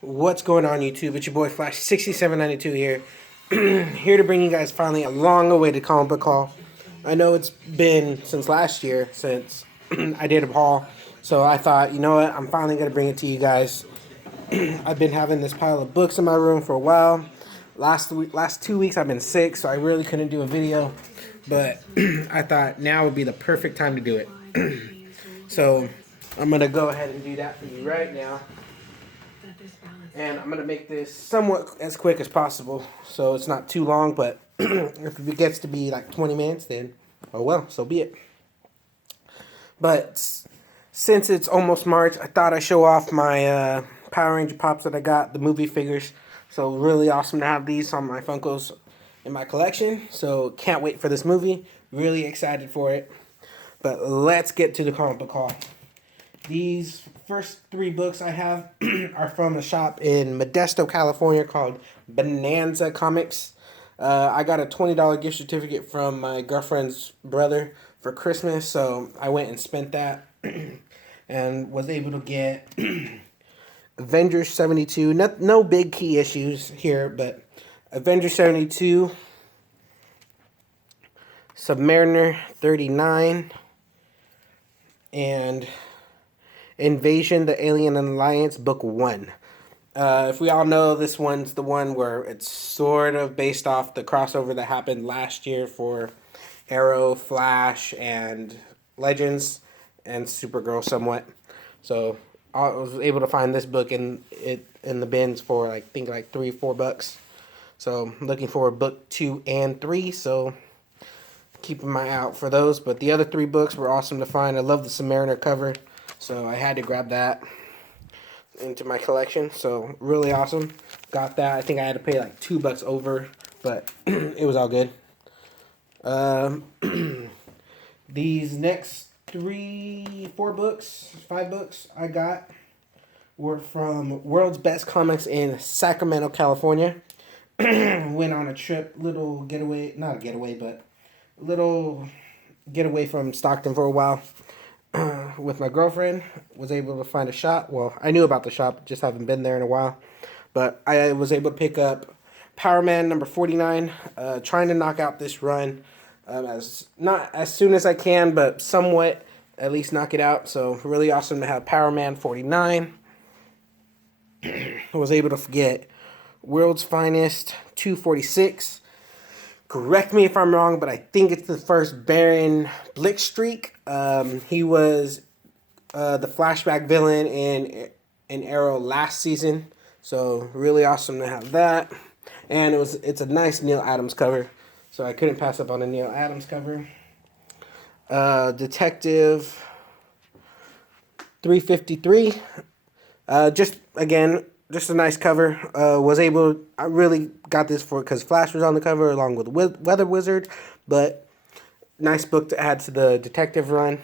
What's going on, YouTube? It's your boy Flash6792 here. Here to bring you guys finally a long-awaited comic book haul. I know it's been since last year since I did a haul, so I thought, you know what, I'm finally going to bring it to you guys. I've been having this pile of books in my room for a while. Last 2 weeks I've been sick, so I really couldn't do a video, but I thought now would be the perfect time to do it. So I'm going to go ahead and do that for you right now. And I'm going to make this somewhat as quick as possible, so it's not too long, but if it gets to be like 20 minutes, then oh well, so be it. But since it's almost March, I thought I'd show off my Power Ranger Pops that I got, the movie figures. So really awesome to have these on my Funkos in my collection. So can't wait for this movie. Really excited for it. But let's get to the comic book haul. These first 3 books I have are from a shop in Modesto, California called Bonanza Comics. I got a $20 gift certificate from my girlfriend's brother for Christmas, so I went and spent that and was able to get Avengers 72. No big key issues here, but Avengers 72, Submariner 39, and Invasion, the Alien and Alliance, Book 1. If we all know, this one's the one where it's sort of based off the crossover that happened last year for Arrow, Flash, and Legends, and Supergirl somewhat. So I was able to find this book in the bins for I think like $3-4. So I'm looking for book 2 and 3. So keeping my eye out for those. But the other 3 books were awesome to find. I love the Submariner cover, so I had to grab that into my collection. So really awesome. Got that. I think I had to pay like $2 over, but it was all good. These next 5 books I got were from World's Best Comics in Sacramento, California. Went on a trip, little getaway, not a getaway, but a little getaway from Stockton for a while. With my girlfriend, was able to find a shop. Well, I knew about the shop, just haven't been there in a while. But I was able to pick up Power Man number 49. Trying to knock out this run not as soon as I can, but somewhat at least knock it out. So really awesome to have Power Man 49. I was able to get World's Finest 246. Correct me if I'm wrong, but I think it's the first Baron Blitzstreak. He was the flashback villain in Arrow last season, so really awesome to have that. And it's a nice Neil Adams cover, so I couldn't pass up on a Neil Adams cover. Detective 353. Just a nice cover. I really got this because Flash was on the cover along with Weather Wizard, but nice book to add to the detective run.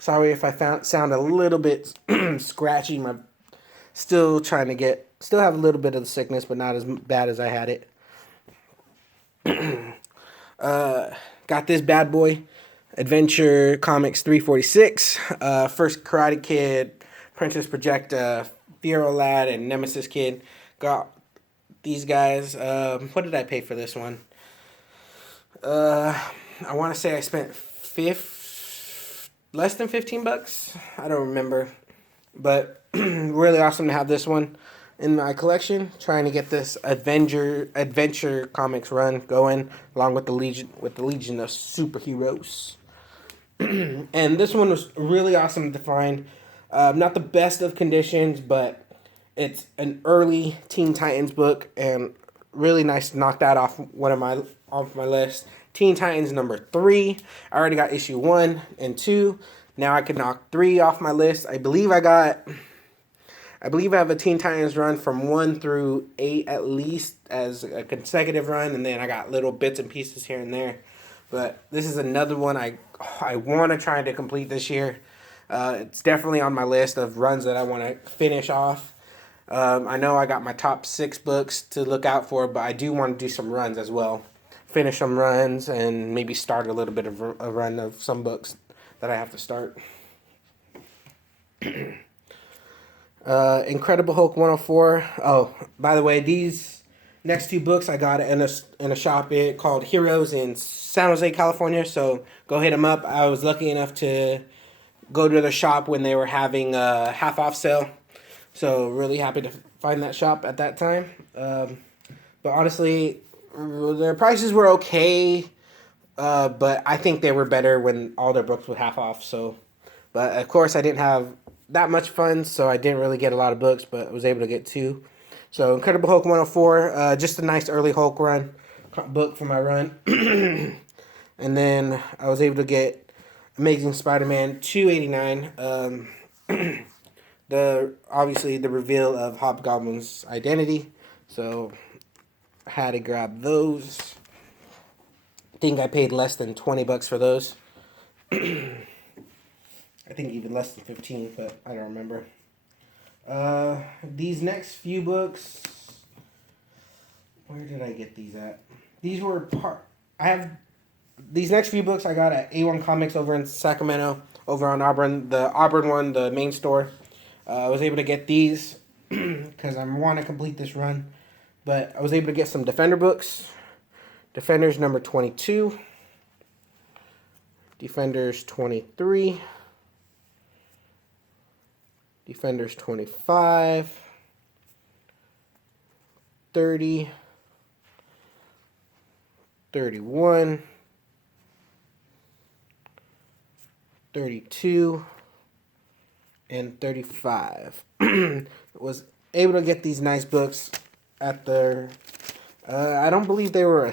Sorry if I sound a little bit scratchy. Still have a little bit of the sickness, but not as bad as I had it. Got this bad boy, Adventure Comics 346. First Karate Kid, Princess Projecta, Fiero Lad, and Nemesis Kid. Got these guys. What did I pay for this one? I want to say I spent less than $15. I don't remember, but really awesome to have this one in my collection. Trying to get this adventure comics run going along with the Legion of Superheroes. And this one was really awesome to find. Not the best of conditions, but it's an early Teen Titans book, and really nice to knock that off my list. Teen Titans number 3. I already got issue 1 and 2. Now I can knock 3 off my list. I believe I have a Teen Titans run from 1 through 8 at least as a consecutive run, and then I got little bits and pieces here and there. But this is another one I want to try to complete this year. It's definitely on my list of runs that I want to finish off. I know I got my top 6 books to look out for, but I do want to do some runs as well. Finish some runs and maybe start a little bit of a run of some books that I have to start. Incredible Hulk 104. Oh, by the way, these next two books I got in a shop called Heroes in San Jose, California. So go hit them up. I was lucky enough to go to the shop when they were having a half off sale. So really happy to find that shop at that time. But honestly, their prices were okay. But I think they were better when all their books were half off. So, but of course I didn't have that much funds, so I didn't really get a lot of books, but I was able to get two. So Incredible Hulk 104, just a nice early Hulk run book for my run. And then I was able to get Amazing Spider-Man 289. Obviously the reveal of Hobgoblin's identity. So I had to grab those. I think I paid less than $20 for those. I think even less than 15, but I don't remember. These next few books, where did I get these at? These were these next few books I got at A1 Comics over in Sacramento, over on Auburn, the Auburn one, the main store. I was able to get these because I want to complete this run, but I was able to get some Defender books. Defenders number 22, Defenders 23, Defenders 25, 30, 31, 32, and 35. Was able to get these nice books at their... I don't believe they were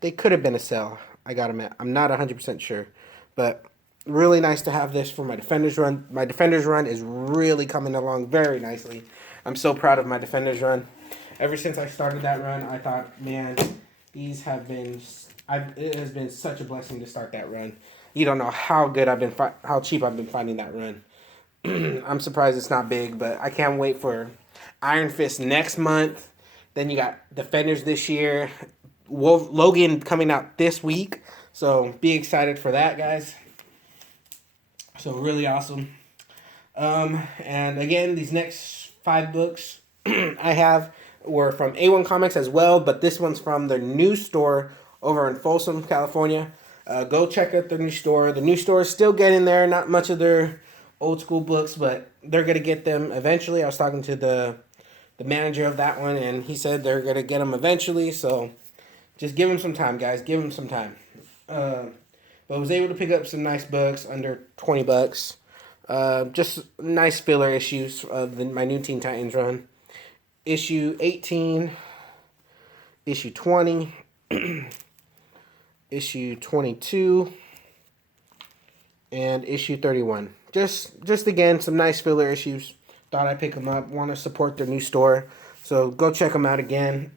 they could have been a sale. I got them at... I'm not 100% sure. But really nice to have this for my Defenders run. My Defenders run is really coming along very nicely. I'm so proud of my Defenders run. Ever since I started that run, I thought, man, these have been... it has been such a blessing to start that run. You don't know how good how cheap I've been finding that run. I'm surprised it's not big, but I can't wait for Iron Fist next month. Then you got Defenders this year. Logan coming out this week. So be excited for that, guys. So really awesome. And again, these next 5 books I have were from A1 Comics as well, but this one's from their new store over in Folsom, California. Go check out their new store. The new store is still getting there. Not much of their old school books, but they're going to get them eventually. I was talking to the manager of that one, and he said they're going to get them eventually. So just give them some time, guys. Give them some time. But I was able to pick up some nice books under $20. Just nice filler issues of my new Teen Titans run. Issue 18, issue 20, issue 22, and issue 31. Just again, some nice filler issues. Thought I'd pick them up. Want to support their new store. So go check them out again.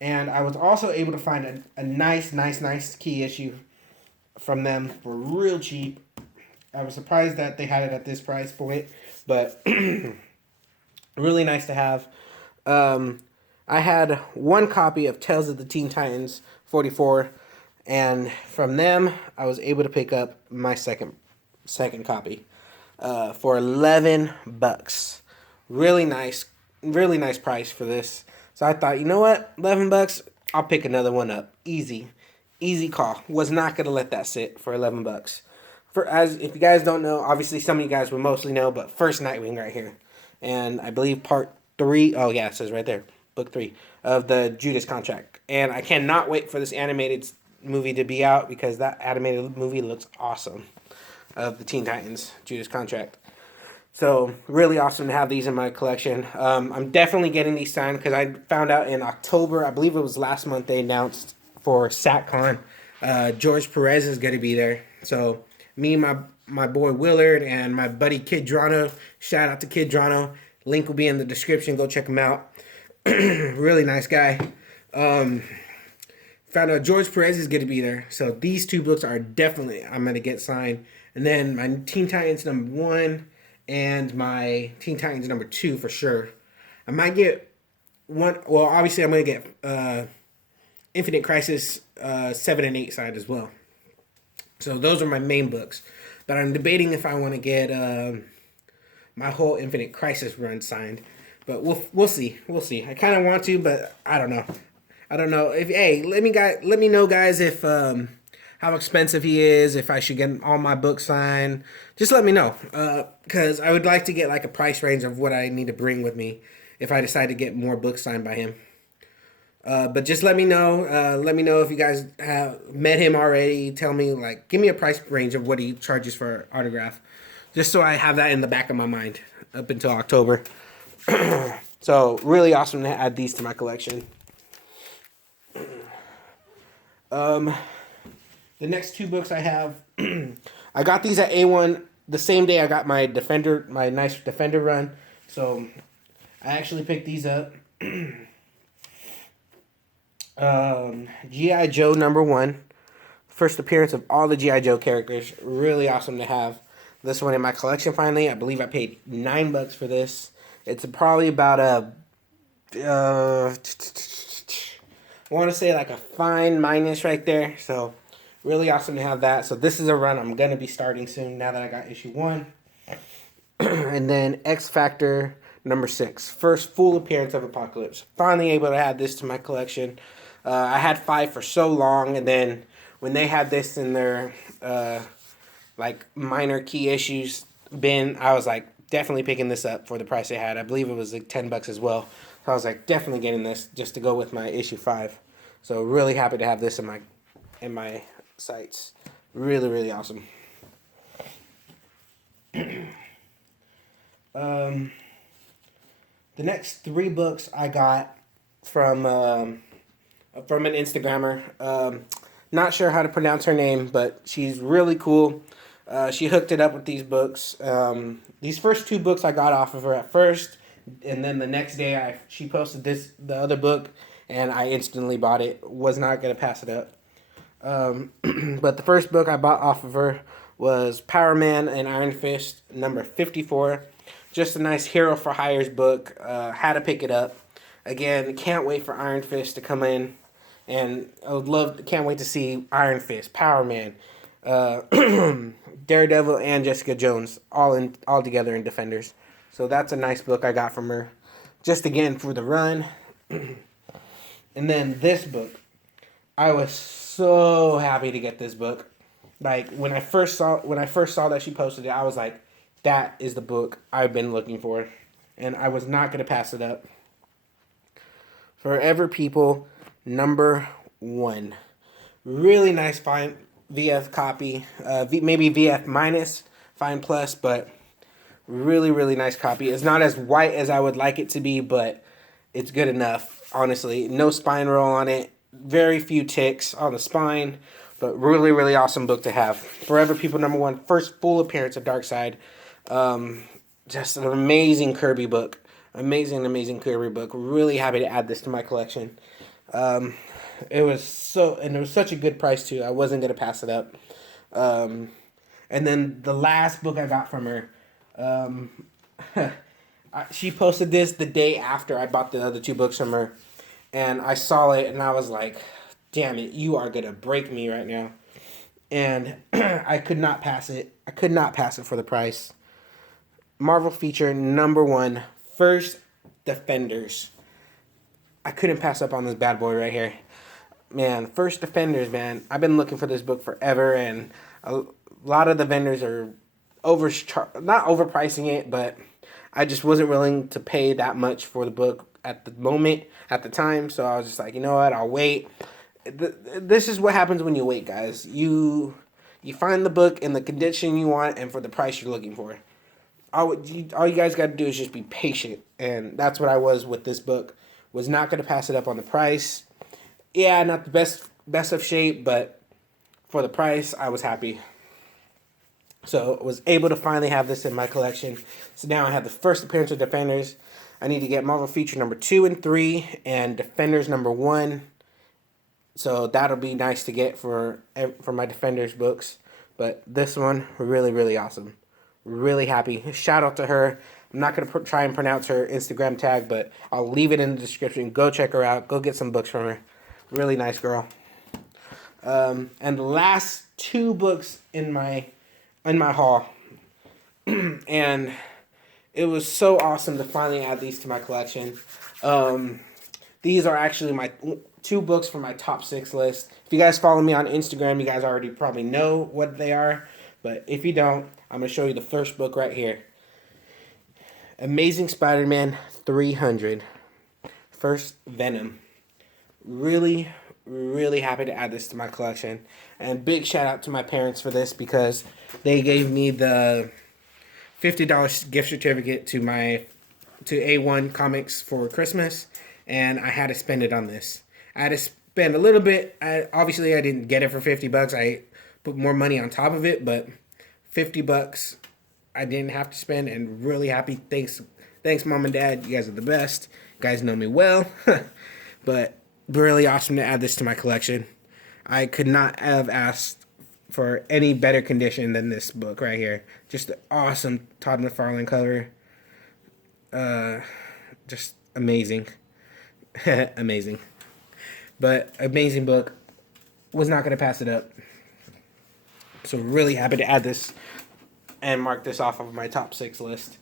And I was also able to find a nice key issue from them for real cheap. I was surprised that they had it at this price point, but really nice to have. I had one copy of Tales of the Teen Titans 44, and from them I was able to pick up my second copy for $11. Really nice price for this. So I thought, you know what, $11, I'll pick another one up. Easy call. Was not gonna let that sit for $11. If you guys don't know, obviously some of you guys will mostly know, but first Nightwing right here, and I believe part 3. Oh yeah, it says right there, book 3 of the Judas Contract, and I cannot wait for this animated movie to be out because that animated movie looks awesome. Of the Teen Titans Judas Contract. So really awesome to have these in my collection. I'm definitely getting these signed because I found out in October, I believe it was last month, they announced for SatCon, George Perez is going to be there. So me and my boy Willard and my buddy Kid Drano, shout out to Kid Drano. Link will be in the description. Go check him out. Really nice guy. Found out George Perez is going to be there. So these 2 books are definitely I'm going to get signed. And then my Teen Titans number 1 and my Teen Titans number 2 for sure. I might get one. Well, obviously I'm going to get Infinite Crisis 7 and 8 signed as well. So those are my main books. But I'm debating if I want to get my whole Infinite Crisis run signed. But we'll see. We'll see. I kind of want to, but I don't know. I don't know. If hey, let me know, guys, if how expensive he is, if I should get all my books signed. Just let me know, because I would like to get like a price range of what I need to bring with me if I decide to get more books signed by him. But just let me know. Let me know if you guys have met him already. Tell me, like, give me a price range of what he charges for autograph, just so I have that in the back of my mind up until October. So really awesome to add these to my collection. The next two books I have, I got these at A1 the same day I got my Defender, my nice Defender run. So I actually picked these up. G.I. Joe #1. First appearance of all the G.I. Joe characters. Really awesome to have this one in my collection finally. I believe I paid $9 for this. It's probably about a, I want to say like a fine minus right there. So really awesome to have that. So this is a run I'm going to be starting soon now that I got issue 1. And then X Factor #6. First full appearance of Apocalypse. Finally able to add this to my collection. I had 5 for so long, and then when they had this in their like minor key issues bin, I was like definitely picking this up for the price they had. I believe it was like $10 as well. So I was like definitely getting this just to go with my issue 5. So really happy to have this in my sites. Really, really awesome. The next 3 books I got from an Instagrammer. Not sure how to pronounce her name, but she's really cool. She hooked it up with these books. These first 2 books I got off of her at first, and then the next day she posted the other book, and I instantly bought it. Was not gonna pass it up. But the first book I bought off of her was Power Man and Iron Fist #54. Just a nice Hero for Hire's book. Had to pick it up. Again, can't wait for Iron Fist to come in. And can't wait to see Iron Fist, Power Man, Daredevil, and Jessica Jones all together in Defenders. So that's a nice book I got from her. Just again for the run. And then this book. I was so happy to get this book. Like when I first saw that she posted it, I was like, that is the book I've been looking for. And I was not going to pass it up. Forever People #1. Really nice fine VF copy. Maybe VF minus, fine plus, but really, really nice copy. It's not as white as I would like it to be, but it's good enough, honestly. No spine roll on it. Very few ticks on the spine, but really, really awesome book to have. Forever People #1. First full appearance of Darkseid. Just an amazing Kirby book. Amazing Kirby book. Really happy to add this to my collection. It was such a good price too. I wasn't gonna pass it up. And then the last book I got from her, she posted this the day after I bought the other 2 books from her, and I saw it and I was like, "Damn it, you are gonna break me right now." And I could not pass it. I could not pass it for the price. Marvel feature #1. First Defenders. I couldn't pass up on this bad boy right here. Man, First Defenders, man. I've been looking for this book forever, and a lot of the vendors are not overpricing it, but I just wasn't willing to pay that much for the book at the time, so I was just like, you know what, I'll wait. This is what happens when you wait, guys. You find the book in the condition you want and for the price you're looking for. All you guys got to do is just be patient, and that's what I was with this book. Was not going to pass it up on the price. Yeah, not the best of shape, but for the price, I was happy. So I was able to finally have this in my collection. So now I have the first appearance of Defenders. I need to get Marvel feature #2 and 3 and Defenders #1. So that'll be nice to get for my Defenders books. But this one, really, really awesome. Really happy. Shout out to her. I'm not going to try and pronounce her Instagram tag, but I'll leave it in the description. Go check her out. Go get some books from her. Really nice girl. And the last 2 books in my haul. And it was so awesome to finally add these to my collection. These are actually my 2 books from my top 6 list. If you guys follow me on Instagram, you guys already probably know what they are. But if you don't, I'm going to show you the first book right here. Amazing Spider-Man 300. First Venom. Really, really happy to add this to my collection. And big shout out to my parents for this because they gave me the $50 gift certificate to A1 Comics for Christmas, and I had to spend it on this. I had to spend a little bit. Obviously, I didn't get it for $50. I put more money on top of it, but $50 I didn't have to spend, and really happy. Thanks, Mom and Dad. You guys are the best. You guys know me well, but really awesome to add this to my collection. I could not have asked for any better condition than this book right here. Just an awesome Todd McFarlane cover. Just amazing. Amazing. But amazing book. Was not going to pass it up. So really happy to add this and mark this off of my top 6 list.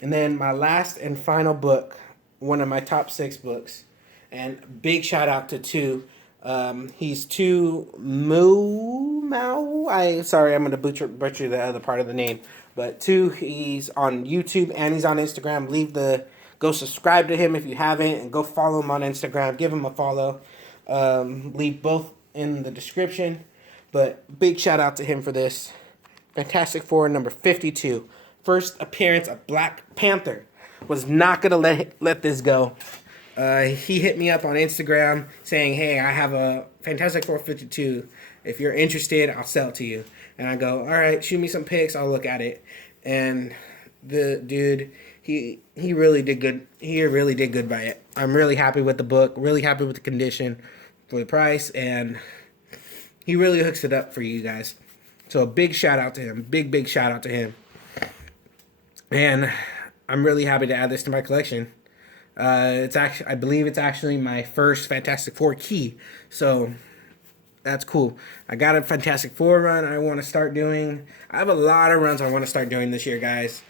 And then my last and final book, one of my top 6 books, and big shout out to he's sorry, I'm going to butcher the other part of the name. But he's on YouTube and he's on Instagram. Go subscribe to him if you haven't, and go follow him on Instagram. Give him a follow. Leave both in the description. But big shout out to him for this. Fantastic Four number 52. First appearance of Black Panther. Was not going to let this go. He hit me up on Instagram saying, hey, I have a Fantastic Four 52. If you're interested, I'll sell it to you. And I go, all right, shoot me some pics. I'll look at it. And the dude, he really did good. He really did good by it. I'm really happy with the book. Really happy with the condition for the price. And he really hooks it up for you guys. So a big shout out to him. Big shout out to him. And I'm really happy to add this to my collection. I believe it's actually my first Fantastic Four key. So that's cool. I got a Fantastic Four run I want to start doing. I have a lot of runs I want to start doing this year, guys.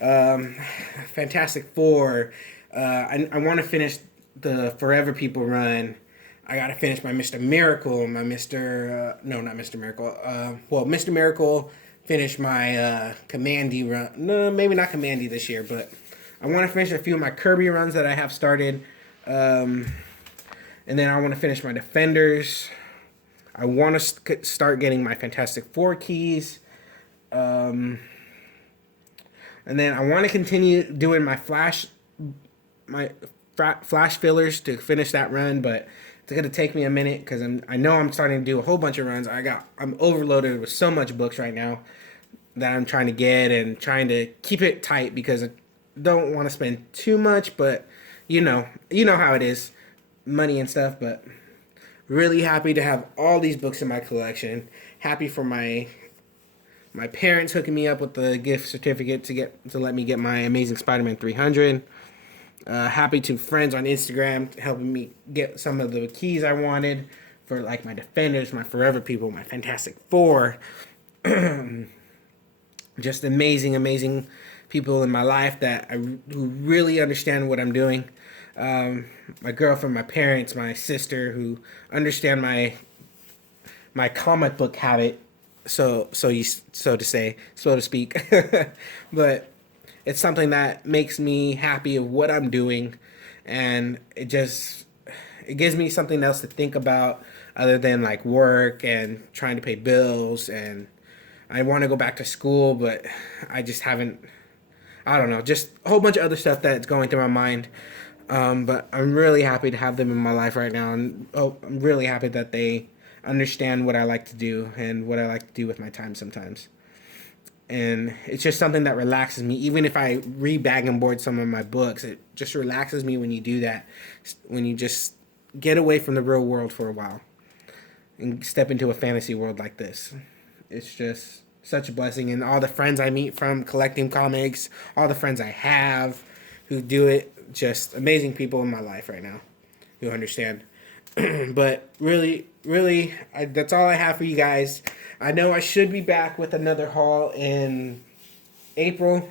Fantastic Four. I want to finish the Forever People run. I got to finish my Mr. Miracle. My Mr. No, not Mr. Miracle. Mr. Miracle. Finish my Commandy run. No, maybe not Commandy this year, but I want to finish a few of my Kirby runs that I have started. And then I want to finish my Defenders. I want to start getting my Fantastic Four keys. And then I want to continue doing my Flash fillers to finish that run, but it's going to take me a minute because I know I'm starting to do a whole bunch of runs. I'm overloaded with so much books right now that I'm trying to get and trying to keep it tight because I don't want to spend too much, but you know how it is, money and stuff. But really happy to have all these books in my collection. Happy for my parents hooking me up with the gift certificate to let me get my Amazing Spider-Man 300. Happy to friends on Instagram helping me get some of the keys I wanted for like my Defenders, my Forever People, my Fantastic Four. Just amazing people in my life who really understand what I'm doing. My girlfriend, my parents, my sister, who understand my comic book habit, so to speak. But it's something that makes me happy of what I'm doing, and it gives me something else to think about other than like work and trying to pay bills. And I want to go back to school, but I just haven't. I don't know, just a whole bunch of other stuff that's going through my mind. But I'm really happy to have them in my life right now, and I'm really happy that they understand what I like to do and what I like to do with my time sometimes. And it's just something that relaxes me. Even if I re-bag and board some of my books, it just relaxes me when you do that. When you just get away from the real world for a while and step into a fantasy world like this. It's just such a blessing. And all the friends I meet from collecting comics, all the friends I have who do it, just amazing people in my life right now who understand. But really, that's all I have for you guys. I know I should be back with another haul in April,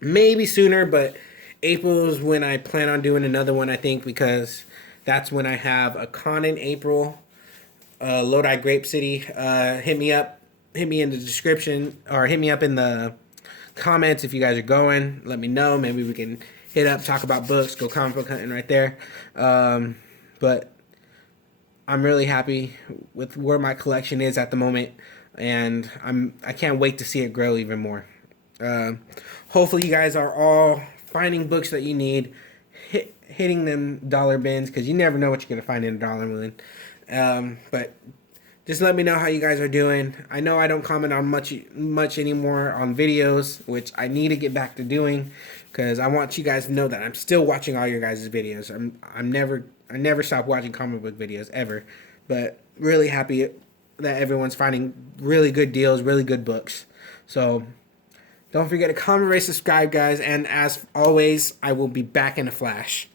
maybe sooner, but April is when I plan on doing another one, I think, because that's when I have a con in April. Lodi Grape City. Hit me up. Hit me in the description, or hit me up in the comments if you guys are going. Let me know. Maybe we can hit up, talk about books, go comic book hunting right there. But I'm really happy with where my collection is at the moment, and I can't wait to see it grow even more. Hopefully you guys are all finding books that you need, hitting them dollar bins, because you never know what you're going to find in a dollar bin. But just let me know how you guys are doing. I know I don't comment on much anymore on videos, which I need to get back to doing, because I want you guys to know that I'm still watching all your guys' videos. I never stop watching comic book videos ever, but really happy that everyone's finding really good deals, really good books. So don't forget to comment, rate, subscribe, guys, and as always, I will be back in a flash.